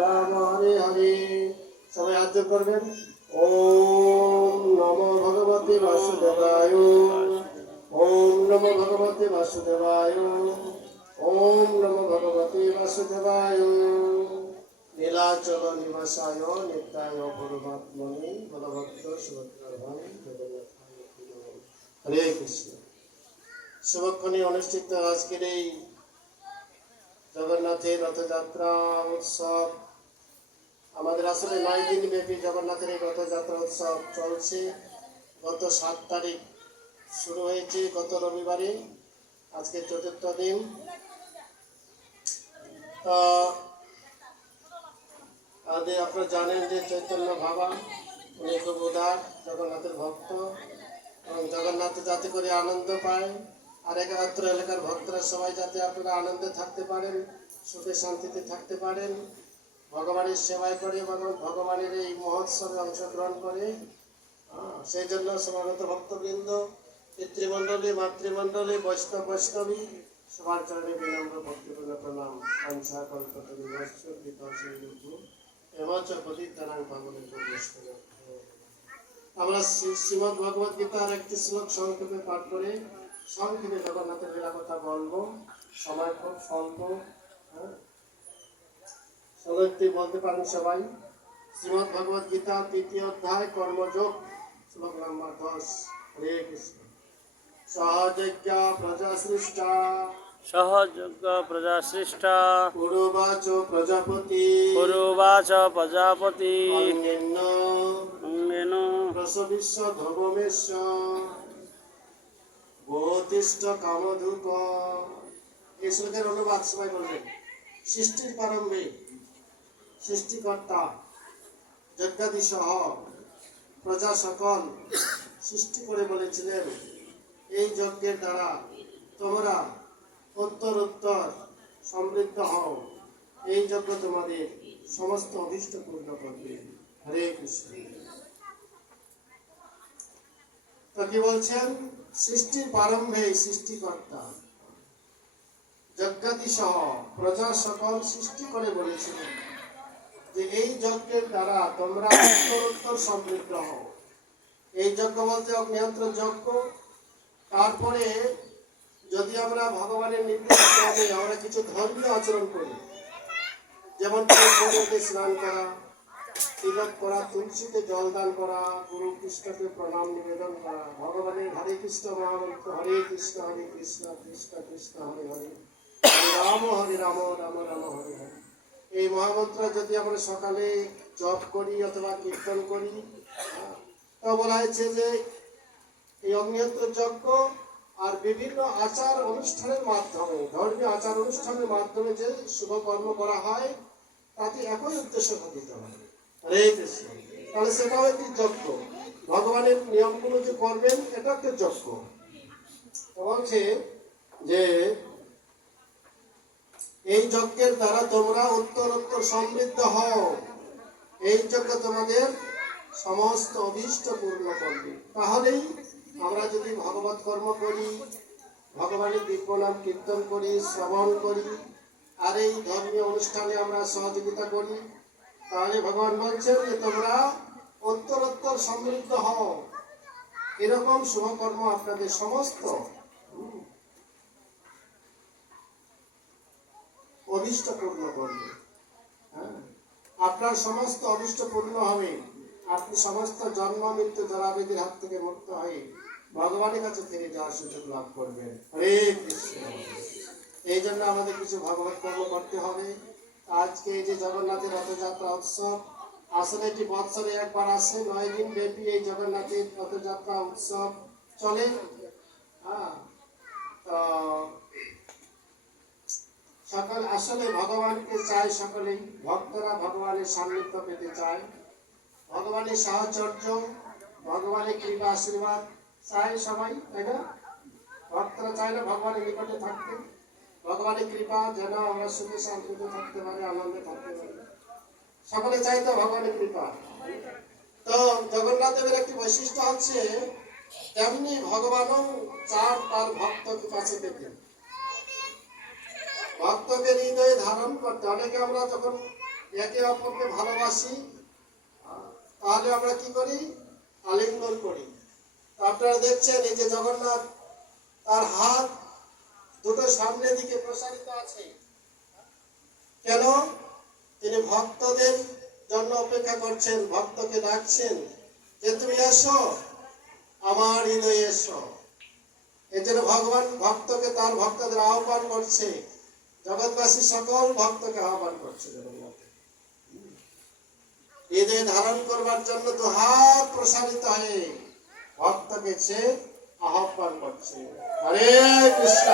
রাম হরে হরে। সবাই হাত জোড় করবেন। ওম নমো ভগবতে বাসুদেবায়, ওম নমো ভগবতে বাসুদেবায়, ওম নমো ভগবতে বাসুদেবায়। নীলাচল নিবাসায় নিত্যায় পরমাত্মনে বলভদ্র সুভদ্রায় জগন্নাথায় নমঃ। হরে কৃষ্ণ। শুভক্ষণে অনুষ্ঠিত আজকের এই জগন্নাথের রথযাত্রা উৎসব, আমাদের আসলে 9 দিন ব্যাপী জগন্নাথের এই রথযাত্রা উৎসব চলছে। গত 7 তারিখ শুরু হয়েছে, গত রবিবারে, আজকে 4র্থ দিন। আপনারা জানেন যে চৈতন্য বাবা উনি খুব উদার, জগন্নাথের ভক্ত, এবং জগন্নাথ যাতে করে আনন্দ পায় আর একাত্র এলাকার ভক্তরা সবাই যাতে আপনারা আনন্দে থাকতে পারেন, সুখে শান্তিতে থাকতে পারেন, ভগবানের সেবায় করে এবং ভগবানের এই মহোৎসবে অংশগ্রহণ করে, সেই জন্য সমাগত ভক্তবৃন্দ, পিতৃমণ্ডলী, মাতৃমণ্ডলী, বৈষ্ণবী সবার চরণে বিনম্র ভক্তিপূর্ণ প্রণাম। আঞ্ছা কল্পতরু নস্য কৃপা সিন্ধু এবচ পতিতানাং পাবনে প্রবেশ করে। আমরা শ্রীমদ্ ভগবদ গীতার একটি শ্লোক সংক্ষেপে পাঠ করে সংক্ষেপে জগন্নাথের লীলা কথা বলবো। সময় খুব স্বল্প, শ্লোকটি বলতে পারেন সবাই। শ্রীমদ্ ভগবদ গীতা 3য় অধ্যায় কর্মযোগ, শ্লোক নম্বর 10। হরে কৃষ্ণ। সহযজ্ঞা প্রজা সৃষ্টা, সহযজ্ঞ প্রজা সৃষ্টা, পুরুবাচ প্রজাপতি, পুরুবাচ প্রজাপতি, অঙ্গেন প্রসবিষ্য ধবমেশ বহুতিষ্ঠ কামধুক। এই শ্লোকের অনুবাদ সবাই বলবেন। সৃষ্টির প্রারম্ভে সৃষ্টিকর্তা যজ্ঞাদি সহ প্রজা সকল সৃষ্টি করে বলেছিলেন, এই যজ্ঞের দ্বারা তোমরা উত্তরোত্তর সমৃদ্ধ হও, এই যজ্ঞ তোমাদের সমস্ত অভীষ্ট পূর্ণ করবে। হরে কৃষ্ণ। তো কি বলছেন? সৃষ্টির প্রারম্ভে সৃষ্টিকর্তা যজ্ঞাদি সহ প্রজা সকল সৃষ্টি করে বলেছিলেন যে এই যজ্ঞের দ্বারা তোমরা উত্তরোত্তর সমৃদ্ধ হও। এই যজ্ঞ বলতে অগ্নিহোত্র যজ্ঞ। তারপরে যদি আমরা ভগবানের নির্দেশ ক্রমে আমরা কিছু ধর্মীয় আচরণ করি, যেমন নদীতে স্নান করা, তিলক করা, তুলসীতে জলদান করা, গুরু কৃষ্ণকে প্রণাম নিবেদন করা, ভগবানের হরে কৃষ্ণ মহামন্ত্র হরে কৃষ্ণ কৃষ্ণ কৃষ্ণ হরে হরে, হরে রাম রাম রাম হরে হরে, এই মহামন্ত্র যদি আমরা সকালে জপ করি অথবা কীর্তন করি, তা বলা হয়েছে যে এই অগ্নিহোত্র যজ্ঞ আর বিভিন্ন আচার অনুষ্ঠানের মাধ্যমে, ধর্মীয় আচার অনুষ্ঠানের মাধ্যমে যে শুভ কর্ম করা হয় তাতে একই উদ্দেশ্য ঘটিত হয়। হরে কৃষ্ণ। তাহলে সেটাও একটি যজ্ঞ। ভগবানের নিয়মগুলো যে করবেন এটা একটা যজ্ঞ। বলছে যে এই যজ্ঞের দ্বারা তোমরা উত্তরোত্তর সমৃদ্ধ হও, এই যজ্ঞ তোমাদের সমস্ত অভীষ্ট পূর্ণ করবে। তাহলেই আমরা যদি ভগবত কর্ম করি, ভগবানের দিব্য নাম কীর্তন করি, শ্রবণ করি, আর এই ধর্মীয় অনুষ্ঠানে আমরা সহযোগিতা করি, তাহলে ভগবান বলছেন যে তোমরা উত্তরোত্তর সমৃদ্ধ হও, এরকম শুভকর্ম আপনাদের সমস্ত অভীষ্ট পূর্ণ করবে। আপনার সমস্ত অভীষ্ট পূর্ণ হবে, আপনি সমস্ত জন্ম মৃত্যু জরাবেদির হাত থেকে মুক্ত হয়ে ভগবানের কাছে ফিরে যাওয়ার সুযোগ লাভ করবেন। হরে কৃষ্ণ। এই জন্য আমাদের কিছু ভগবত কর্ম করতে হবে। আজকে এই যে জগন্নাথের রথযাত্রা উৎসব, আসলে এটি বৎসরে একবার আসে। 9 দিন ব্যাপী এই জগন্নাথের রথযাত্রা উৎসব চলে। সকল আসলে ভগবানকে চায়, সকলেই ভক্তরা ভগবানের সান্নিধ্য পেতে চায়, ভগবানের সাহচর্য, ভগবানের কৃপা আশীর্বাদ চায় সবাই, তাই না? ভক্তরা চায় না ভগবানের নিকটে থাকতে, ভগবানের কৃপা যেন আমরা সুখে শান্তিতে থাকতে পারি, আনন্দে থাকতে পারি, সকলে চাই তো ভগবানের কৃপা। তো জগন্নাথদেবের একটি বৈশিষ্ট্য হচ্ছে তেমনি ভগবানও চান তার ভক্তকে কাছে পেতে, ভক্তকে হৃদয়ে ধারণ করতে। অনেকে আমরা যখন একে অপরকে ভালোবাসি, তাহলে আমরা কি করি? আলিঙ্গন করি। তো আপনারা দেখছেন এই যে জগন্নাথ, তার হাত দুটো সামনের দিকে প্রসারিত আছে। কেন? তিনি ভক্তদের জন্য অপেক্ষা করছেন, ভক্তকে ডাকছেন যে তুমি এসো, আমার হৃদয়ে এসো। এই জন্য ভগবান ভক্তকে, তার ভক্তদের আহ্বান করছে, জগৎবাসী সকল ভক্তকে আহ্বান করছে জগন্নাথ হৃদয়ে ধারণ করবার জন্য দুহাত প্রসারিত হয়ে ভক্তকে সে আহ্বান করছে। হরে কৃষ্ণ।